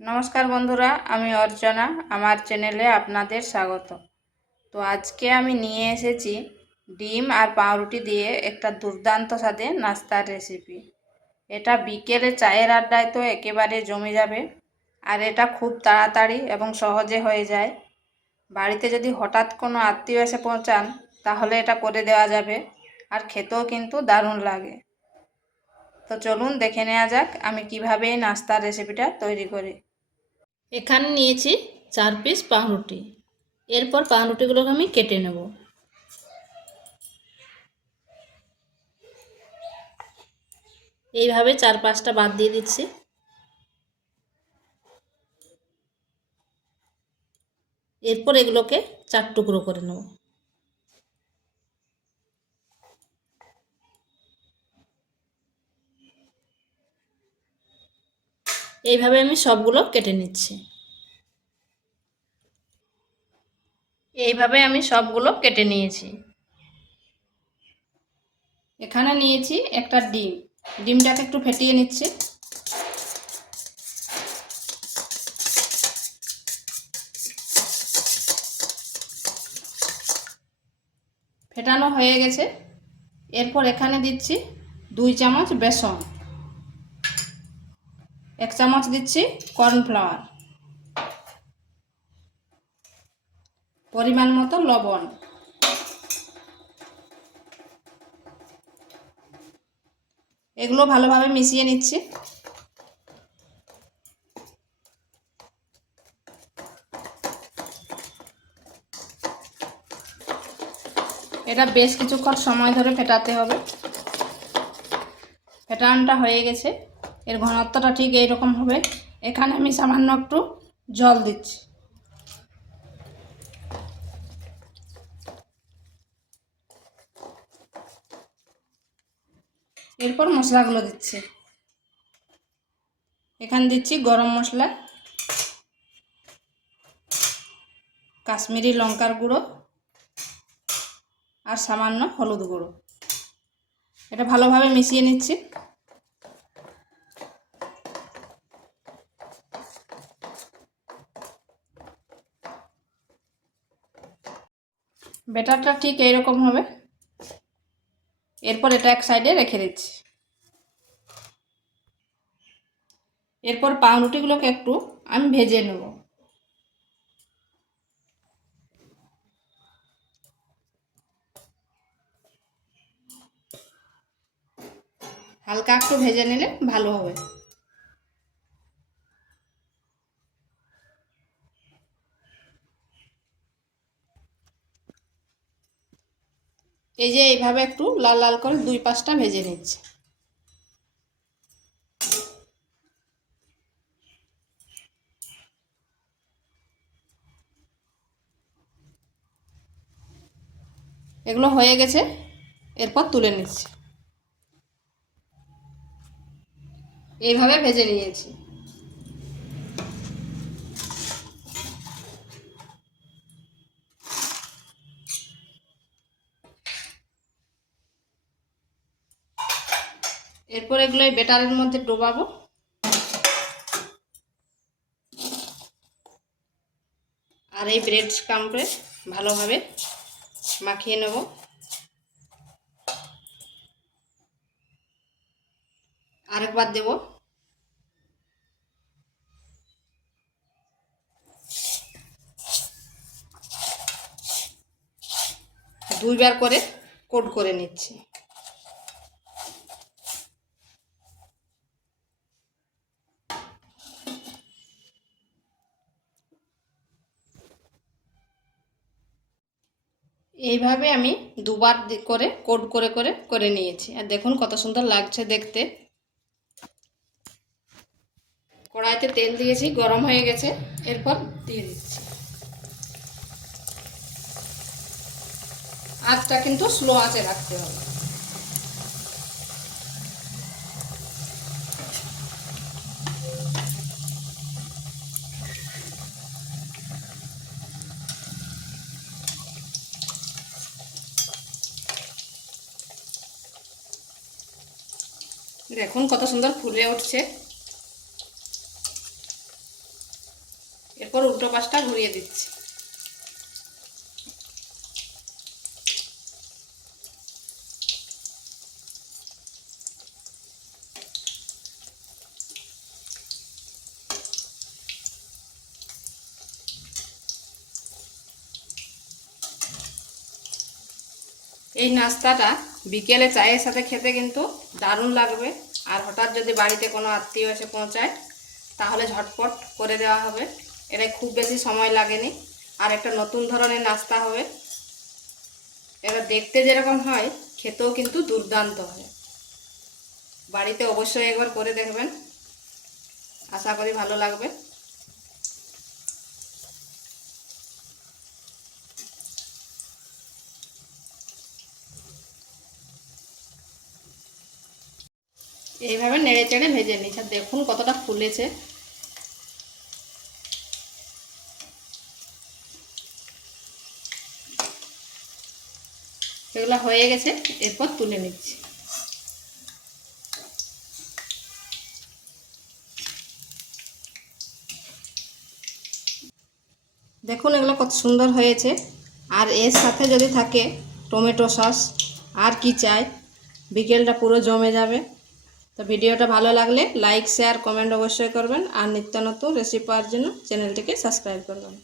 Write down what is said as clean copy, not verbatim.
নমস্কার বন্ধুরা, আমি অর্চনা। আমার চ্যানেলে আপনাদের স্বাগত। তো আজকে আমি নিয়ে এসেছি ডিম আর পাউরুটি দিয়ে একটা দুর্দান্ত স্বাদের নাস্তার রেসিপি। এটা বিকেলে চায়ের আড্ডায় তো একেবারে জমে যাবে। আর এটা খুব তাড়াতাড়ি এবং সহজে হয়ে যায়। বাড়িতে যদি হঠাৎ কোনো আত্মীয় এসে পৌঁছান তাহলে এটা করে দেওয়া যাবে, আর খেতেও কিন্তু দারুণ লাগে। তো চলুন দেখে নেওয়া যাক আমি কিভাবে এই নাস্তার রেসিপিটা তৈরি করি। এখানে নিয়েছি 4 পিস পাউরুটি। এরপর পাউরুটিগুলোকে আমি কেটে নেব। এইভাবে 4-5টা বাদ দিয়ে দিচ্ছি। এরপর এগুলোকে 4 টুকরো করে নেব। এইভাবে আমি সবগুলো কেটে নিচ্ছি। এইভাবে আমি সবগুলো কেটে নিয়েছি। এখানে নিয়েছি একটা ডিম। ডিমটাকে একটু ফেটিয়ে নিচ্ছি। ফেটানো হয়ে গেছে। এরপর এখানে দিচ্ছি 2 চামচ বেসন, 1 চামচ দিচ্ছি কর্নফ্লাওয়ার, পরিমাণ মতো লবণ। এগুলো ভালোভাবে মিশিয়ে নিচ্ছি। এটা বেশ কিছুক্ষণ সময় ধরে ফেটাতে হবে। ফেটানোটা হয়ে গেছে। এর ঘনত্বটা ঠিক এইরকম হবে। এখানে আমি সামান্য একটু জল দিচ্ছি। এরপর মশলাগুলো দিচ্ছি। এখানে দিচ্ছি গরম মশলা, কাশ্মীরি লঙ্কার গুঁড়ো আর সামান্য হলুদ গুঁড়ো। এটা ভালোভাবে মিশিয়ে নিচ্ছি। ব্যাটারটা ঠিক এইরকম হবে। এরপর এটা এক সাইডে রেখে দিচ্ছি। এরপর পাউরুটিগুলোকে একটু আমি ভেজে নেব। হালকা একটু ভেজে নিলে ভালো হবে। এই যে এইভাবে একটু লাল লাল করে 2-5টা ভেজে নিচ্ছি। এগুলো হয়ে গেছে। এরপর তুলে নিচ্ছি। এইভাবে ভেজে নিয়েছি। এরপর এগুলো এই ব্যাটারের মধ্যে ডোবাবো। আর এই ব্রেড ক্রাম্বে ভালোভাবে মাখিয়ে নেব। আরেকবার দেব। দুইবার করে কোট করে নিচ্ছি। এইভাবে আমি দুবার করে কোট করে করে করে নিয়েছি। আর দেখুন কত সুন্দর লাগছে দেখতে। কড়াইতে তেল দিয়েছি, গরম হয়ে গেছে। এরপর দিয়ে দিচ্ছি। আঁচটা কিন্তু স্লো আঁচে রাখতে হবে। দেখুন কত সুন্দর ফুলে উঠছে। এরপর উল্টো পাশটা ঘুরিয়ে দিচ্ছি। এই নাস্তাটা বিকেলে চায়ের সাথে খেতে কিন্তু দারুণ লাগবে। আর হঠাৎ যদি বাড়িতে কোনো আত্মীয় এসে পৌঁছায় তাহলে ঝটপট করে দেওয়া হবে। এটা খুব বেশি সময় লাগেনি, আর একটা নতুন ধরনের নাস্তা হবে। এটা দেখতে যেরকম হয় খেতেও কিন্তু দুর্দান্ত হয়। বাড়িতে অবশ্যই একবার করে দেখবেন, আশা করি ভালো লাগবে। এইভাবে নেড়ে চেড়ে ভেজে নিচ্ছি। দেখুন কতটা ফুলেছে। এগুলো হয়ে গেছে, এরপর তুলে নিচ্ছি। দেখুন এগুলো কত সুন্দর হয়েছে। আর এর সাথে যদি থাকে টমেটো সস, আর কি চাই, বিকেলটা পুরো জমে যাবে। তো ভিডিওটা ভালো লাগলে লাইক, শেয়ার, কমেন্ট অবশ্যই করবেন। আর নিত্য নতুন রেসিপি পাওয়ার জন্য চ্যানেলটিকে সাবস্ক্রাইব করবেন।